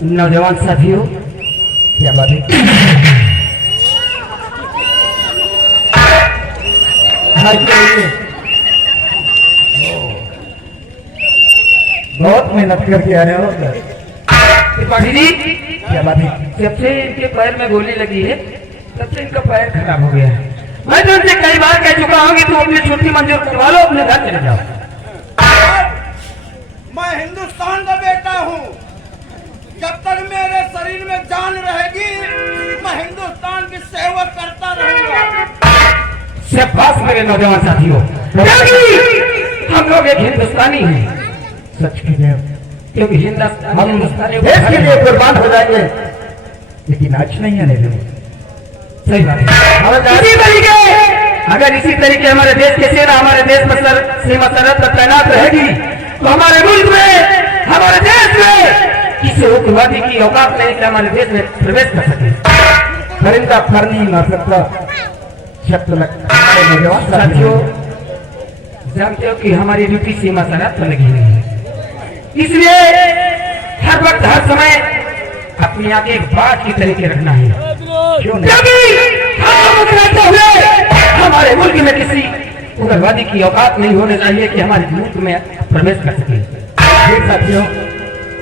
नौजवान साथियों, क्या बात है? हाँ, बहुत मेहनत करके आए हो त्रिपाठी जी। क्या बात है? जब से इनके पैर में गोली लगी है तब से इनका पैर खराब हो गया है। मैं तो इनसे कई बार कह चुका हूँ कि तुम अपनी छुट्टी मंजूर करवा लो, अपने घर चले जाओ। मैं हिंदुस्तान का बेटा हूँ। जब तक मेरे शरीर में जान रहेगी मैं हिंदुस्तान की सेवा करता रहूंगा। शाबाश मेरे नौजवान साथियों, हम लोग एक हिंदुस्तानी हैं। सच कीजिए, क्योंकि हम हिंदुस्तानी देश के लिए कुर्बान हो जाएंगे, लेकिन आज नहीं आने देंगे। सही बात है। इसी तरीके अगर इसी तरीके हमारे देश की सेना हमारे देश में सीमा सरहद पर तैनात रहेगी तो हमारे मुल्क में, हमारे देश में किसी उग्रवादी की औकात नहीं कि हमारे देश में प्रवेश कर सके। परिंदा फर नहीं मार सकता जब तक नौजवान साथियों, जानते हो कि हमारी ड्यूटी सीमा सरहद पर लगी हुई है, इसलिए हर वक्त हर समय अपनी आगे बात की तरीके रखना है। क्यों नहीं? क्योंकि हमारे मुल्क में किसी उग्रवादी की औकात नहीं होने चाहिए कि हमारे मुल्क में प्रवेश कर सके। ये साथियों,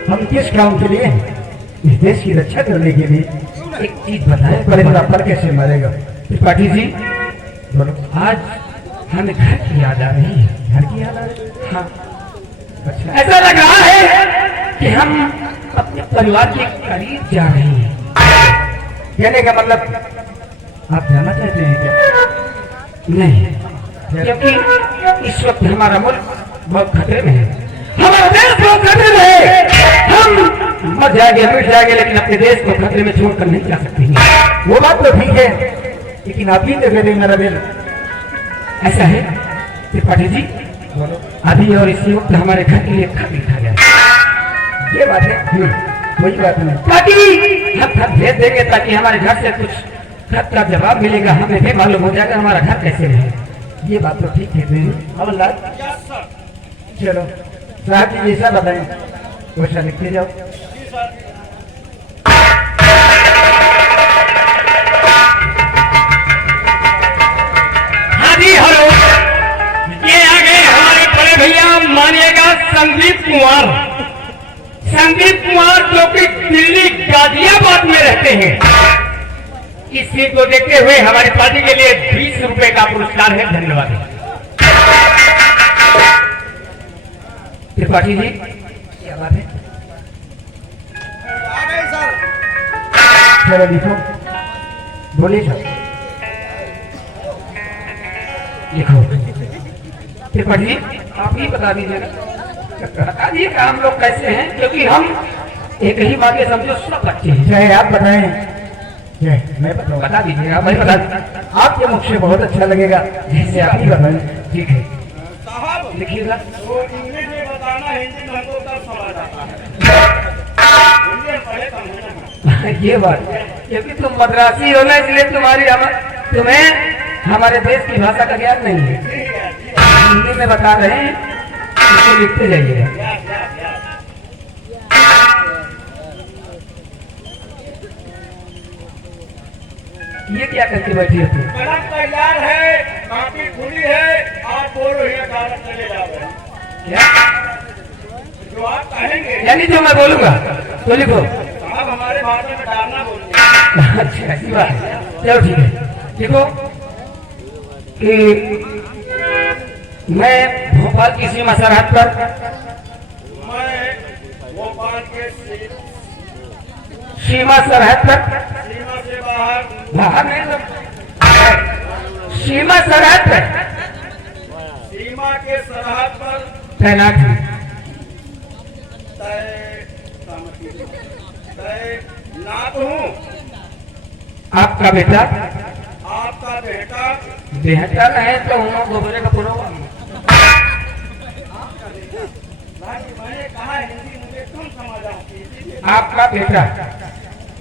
हम किस काम के लिए हैं? इस देश की रक्षा करने के लिए। एक चीज बताएं, परिंदा पर कैसे मरेगा? त्रिपाठी जी, बोलो। आज हमें घर की याद आ रही है। घर की याद आ रही है? हाँ, अच्छा, ऐसा लग रहा है कि हम अपने परिवार के करीब जा रहे हैं। कहने का मतलब आप जाना चाहते हैं क्या? नहीं, क्योंकि इस वक्त हमारा मुल्क बहुत खतरे में है, हमारा देश बहुत खतरे में है। हम मर जाएंगे, मिट जाएंगे, लेकिन अपने देश को खतरे में छोड़कर नहीं जा सकते हैं। वो बात तो ठीक है, लेकिन आप ही तो कह रहे मेरा दिल। ऐसा है त्रिपाठी जी, बोलो। अभी और इसी वक्त हमारे घर के लिए खत लिखा गया है। ये बात है, कोई बात नहीं। ताकि हम खत भेज देंगे, ताकि हमारे घर से कुछ खत का जवाब मिलेगा, हमें भी मालूम हो जाएगा हमारा घर कैसे है। ये बात तो ठीक है। अमरलाल, चलो साहब जी जैसा बताएं वैसा लिखते जाओ। हाँ जी, हेलो, ये आ गए हमारे बड़े भैया, मानिएगा संदीप कुमार। संदीप कुमार जो कि दिल्ली गाजियाबाद में रहते हैं। इसी को देखते हुए हमारी पार्टी के लिए 20 रुपए का पुरस्कार है। धन्यवाद त्रिपाठी जी। क्या बात है? आ गए सर। चलो लिखो, बोलिए सर। लिखो त्रिपाठी जी, आप ही बता दीजिएगा, बता दीजिएगा हम लोग कैसे हैं, क्योंकि हम एक ही माँ के समझो सब बच्चे हैं। चाहे आप बताएं चाहे मैं बताऊं, बता दीजिएगा, मैं बता आपके मुख से बहुत अच्छा लगेगा जैसे आप ही बताएं। ठीक है, साहब लिखिएगा। वो इंग्लिश में बताना, हिंदी में हमको तब समझ आता है। हिंदी में पढ़े तब समझ। ये बात, क्योंकि तुम मद्रासी हो ना, इसलिए तुम्हें हमारे देश की भाषा का ज्ञान नहीं है। हिंदी में बता रहे हैं, इसको लिखते जाइएगा। ये क्या करके बैठी है तू? कलम तैयार है, काफी खुली है, आप बोलो ये कागज चले जाओ। क्या? जो आप कहेंगे यानी जो मैं बोलूंगा तो लिखो। साहब हमारे भाषा में डालना बोलिए। अच्छा, ऐसी बात है, चलो ठीक है। देखो कि मैं भोपाल की सीमा सरहद पर, मैं भोपाल के सीमा सरहद पर, सीमा से बाहर बाहर नहीं तो सीमा सरहद पर सीमा के सरहद पर तैनात हूँ। तैनात हूँ। आपका बेटा आपका बेटा बेहतर है तो उन्होंने गोबरे का पुरो। मैंने कहा हिंदी मुझे तुम समझ आती। आपका बेटा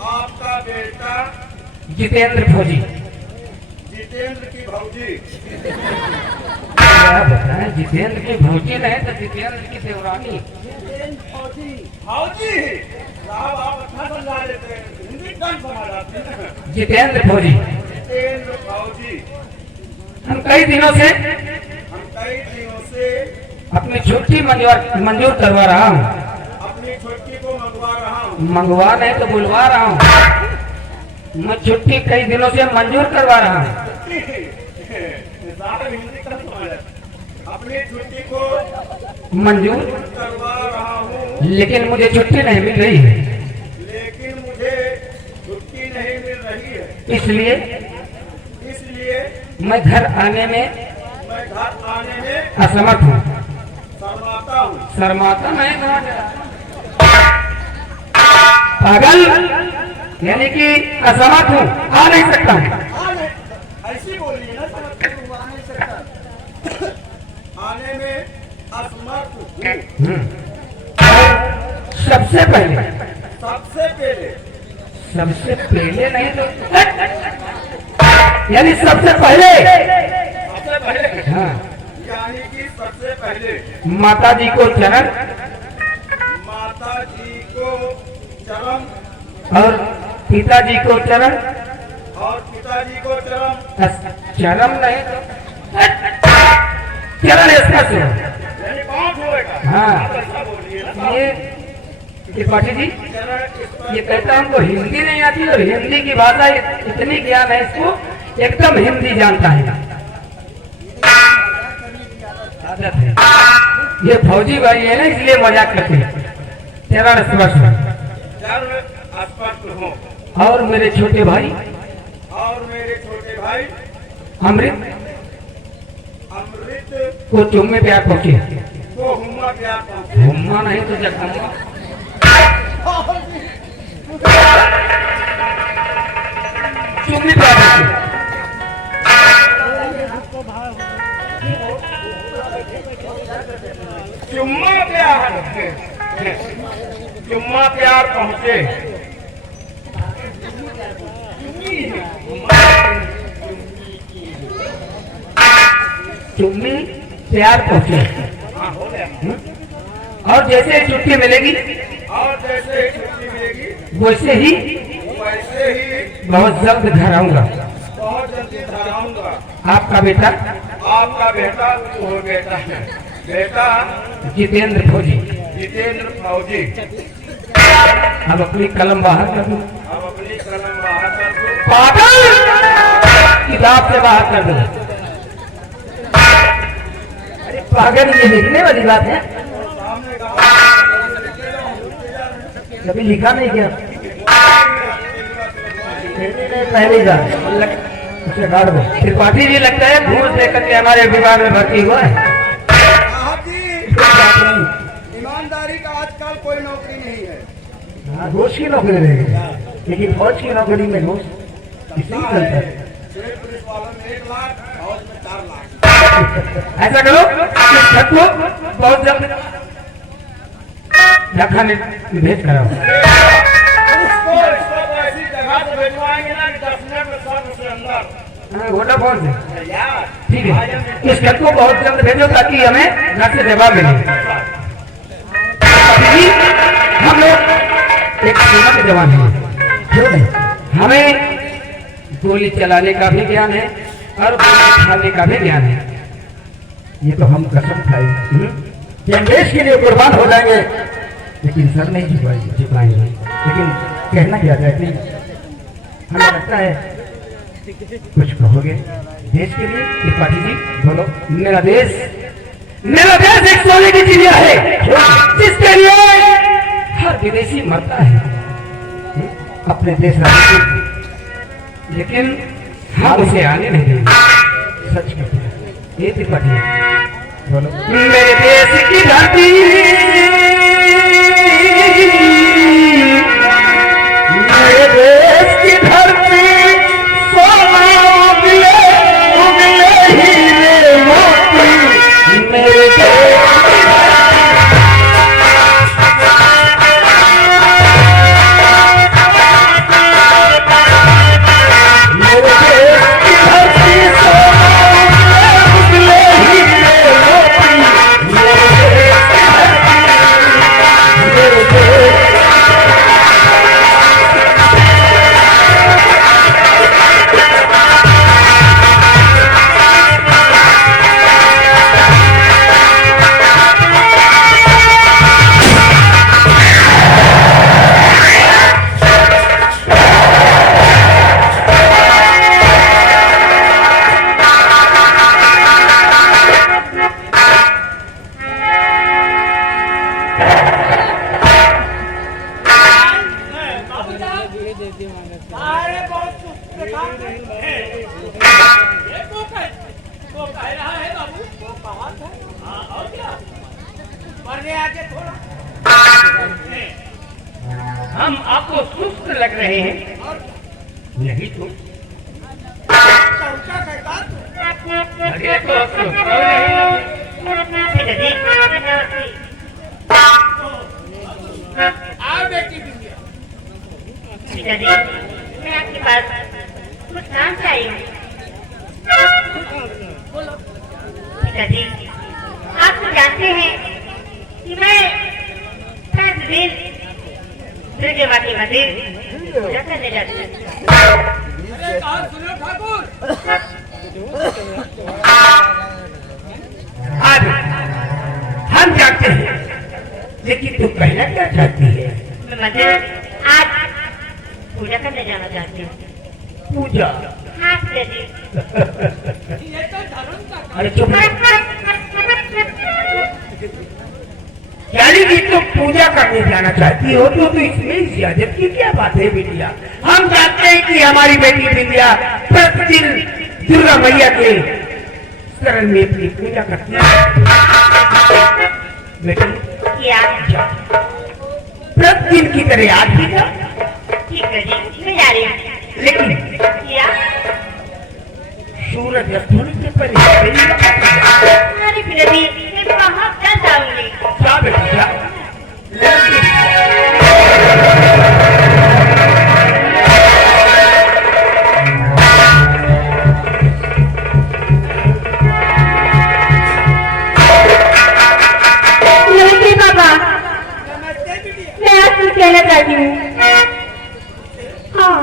आपका बेटा जितेंद्र फौजी। जितेंद्र की भौजी। क्या बताएं, जितेंद्र की भौजी नहीं तो जितेंद्र की देवरानी। हाउजी साहब आप अच्छा समझा लेते हैं, हिंदी कम समझ आती है। जितेंद्र फौजी, जितेंद्र फौजी, हम कई दिनों से अपनी छुट्टी मंजूर करवा रहा हूँ। अपनी छुट्टी को मंगवा रहा हूँ। मंगवा नहीं तो बुलवा रहा हूँ। मैं छुट्टी कई दिनों से मंजूर करवा रहा हूँ। हिंदी कम समझ आती। अपनी छुट्टी को मंजूर करवा रहा हूँ, लेकिन मुझे छुट्टी नहीं मिल रही है। लेकिन मुझे छुट्टी नहीं मिल रही है। इसलिए मैं घर आने में असमर्थ हूँ। शर्माता नहीं पागल, यानी कि असमर्थ हूँ, आ नहीं सकता हूँ। ऐसी बोलिए ना, आ नहीं सकता, आने में असमर्थ हूँ। सबसे पहले नहीं तो यानी सबसे पहले हाँ, यानी कि सबसे पहले माता जी को चरण और पिताजी को चरण चरण नहीं तो चरण इसका सुनो। यानी पाँव छुएगा। हाँ, ये त्रिपाठी जी ये कहता हमको हिंदी नहीं आती और हिंदी की भाषा इतनी ज्ञान है, इसको एकदम हिंदी जानता है। आदत है, ये फौजी भाई है ना, इसलिए मजाक करते हैं। चरण स्पष्ट हो। और मेरे छोटे भाई अमृत को चुम्मे प्यार पहुंचे, को हुम्मा प्यार पहुंचे। हुम्मा नहीं तो जगदम्बा। चुम्मे प्यार पहुंचे। चुम्मा प्यार पहुंचे। चुम्मी प्यार पहुंचे। और जैसे छुट्टी मिलेगी वैसे ही बहुत जल्द घर आऊंगा। आपका बेटा वो बेटा है, बेटा जितेंद्र फौजी। अब अपनी कलम बाहर कर दो। पागल, किताब से बाहर कर दो। अरे पागल, ये लिखने वाली बात है, कभी लिखा नहीं क्या? पहली बार उसे काट दो। त्रिपाठी जी लगता है घूस लेकर के हमारे विभाग में भर्ती हुआ है। ईमानदारी का आजकल कोई नौकरी नहीं है। घूस की नौकरी रहेगी, लेकिन फौज की नौकरी में घूस इसलिए चलता है। पुलिस वालों में 1 लाख, फौज में 4 लाख। ऐसा करो, इस घर को बहुत जल्द ढखाने भेज कराओ। इसको ऐसी जगह से भिजवाएंगे ना कि 10 मिनट में 100 से अंदर। वोडाफोन से यार ठीक है, इस घर को बहुत जल्द भेजो ताकि हमें घर से जवाब मिले। हम लोग एक सेना के जवान हैं, क्यों नहीं? हमें गोली चलाने का भी ज्ञान है और गोली खाने का भी ज्ञान है। ये तो हम कसम खाए कि हम देश के लिए कुर्बान हो जाएंगे, लेकिन सर नहीं झुकाएंगे। लेकिन कहना क्या चाहते हैं, हमें लगता है कुछ कहोगे देश के लिए। त्रिपाठी जी बोलो। मेरा देश एक सोने की चिड़िया है जिसके लिए हर विदेशी मरता है अपने देश राज्य, लेकिन हम उसे आने नहीं देंगे। सच कहते हैं ये त्रिपाठी बोलो। मेरे देश की धरती, मेरे देश की धरती, सोना उगले हीरे मोती, मेरे देश की धरती, सोना उगले हीरे हम आपको सुस्त लग रहे हैं? नहीं तो क्या कहता तू? अरे तो सुस्त तो नहीं। आ बेटी बिंदिया। पिताजी, मैं आपके पास कुछ काम से आई हूँ। पिताजी, आप तो जानते हैं कि मैं प्रतिदिन दुर्गावती मंदिर पूजा करने जाती हूँ। अरे कहा सुनो ठाकुर। आज हम जानते हैं, लेकिन तू कहना क्या चाहती है? मैं मंदिर आज पूजा करने जाना चाहती हूँ। पूजा? हाँ पिताजी। ये तो धर्म का काम। अरे चुप रहो। यानी कि तुम पूजा करने जाना चाहती हो तो इसमें इजाजत की क्या बात है बिटिया? हम जानते हैं कि हमारी बेटी बिटिया प्रतिदिन दुर्गा मैया के शरण में अपनी पूजा करती है। बेटी क्या? प्रतिदिन की तरह आज भी जा, ठीक है जी, मैं जा रही हूँ। लेकिन क्या? सूरज अस्त होने से पहले मेरी वक्त हो जाए। अरे पिताजी, मैं बहुत जल्द आऊंगी। जा बेटी जा। नमस्ते पापा, नमस्ते बिटिया। मैं आपसे कहना चाहती हूँ। हाँ।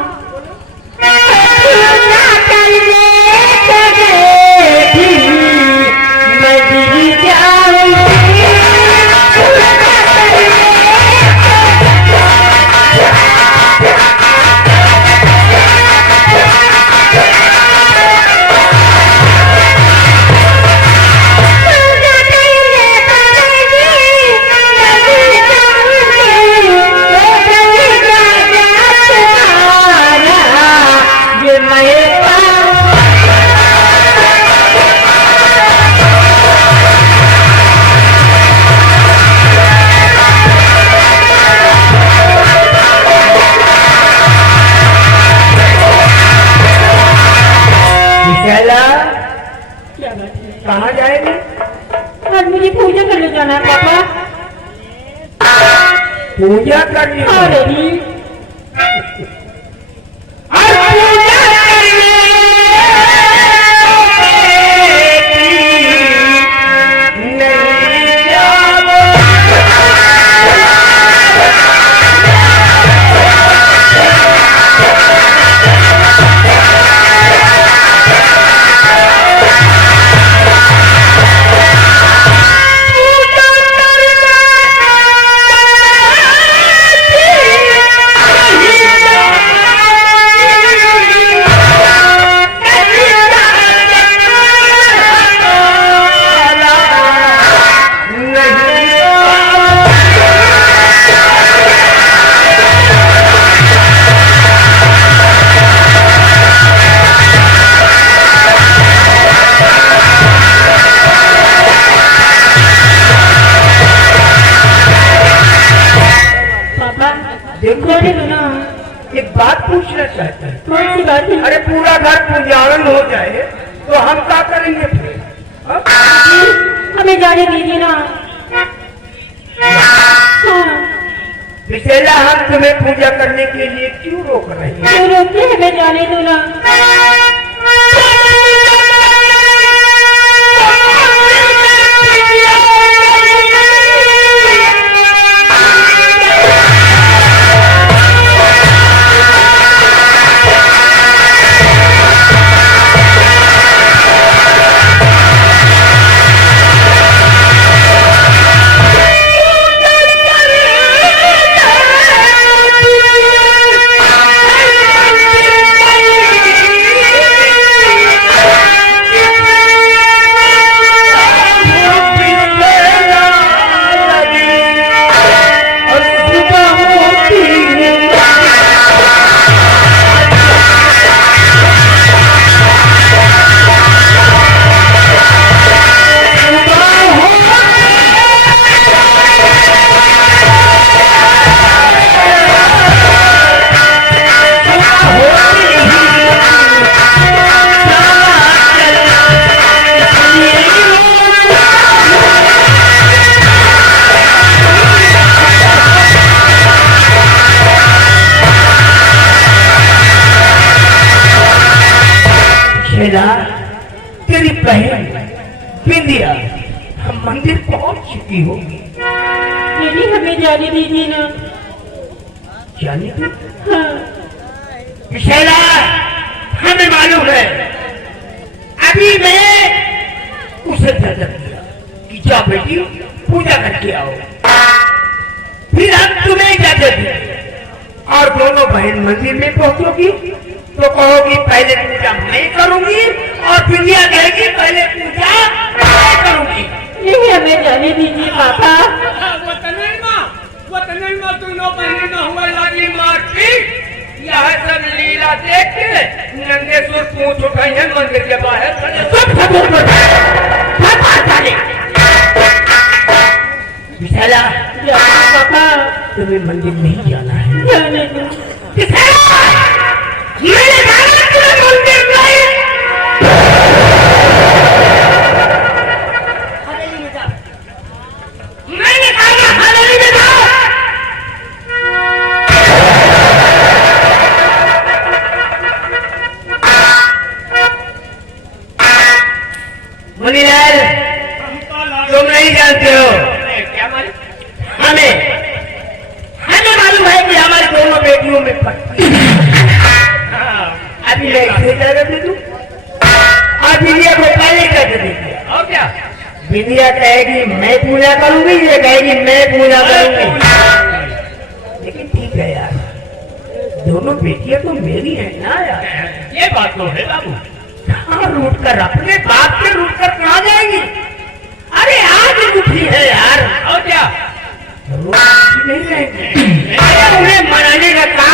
कहाँ जाएगी? आज मुझे पूजा करने जाना है पापा। पूजा करने? अरे जी, देखो एक बात पूछना चाहते हैं। कौन सी बात है? अरे पूरा घर पूजारण हो जाए तो हम क्या करेंगे फिर? हाँ? हमें जाने दीजिए ना। हाँ, विशेला हम तुम्हें पूजा करने के लिए क्यों रोक रहे हैं? क्यों रोकते? हमें जाने दो ना। शैला, तेरी बहन बिंदिया हम मंदिर पहुंच चुकी होगी। दीदी हमें जाने दीजिए ना। जाने दो। हाँ। शैला, हमें मालूम है, अभी मैं उसे दर्द दिया कि जा बेटी पूजा करके आओ, फिर हम तुम्हें इजाजत देंगे और दोनों बहन मंदिर में पहुंचोगी तो कहोगी पहले पूजा मैं करूंगी और बिंदिया कहेगी पहले पूजा मैं करूंगी। नहीं हमें जाने दीजिए पापा। वो तनई माँ दोनों बहनी में हुआ लगी मारपीट। यह सब लीला देख के नंदेश्वर पूछ उठाई है मंदिर के बाहर। विशाला, पापा तुम्हें मंदिर नहीं जाना है। जाने दो। मैंने कहा तुम्हें मंदिर नहीं। मैंने कहा हवेली में जाओ। मुनीलाल, तुम नहीं जानते हो क्या मारे? हमें हमें मालूम है कि हमारी दोनों बेटियों में पत्नी। अभी मैं इसे इजाजत दे दूं और बिंदिया को पहले इजाजत दे दिया। और क्या? बिंदिया कहेगी मैं पूजा करूंगी, ये कहेगी मैं पूजा करूंगी। लेकिन ठीक है यार, दोनों बेटियां तो मेरी है ना यार। ये बात तो है बाबू। कहाँ रूठ कर, अपने बाप के रूठ कर कहाँ जाएंगी? अरे आज रूठी है यार। और क्या? रोज रूठी नहीं रहेंगी। अरे उन्हें मनाने का काम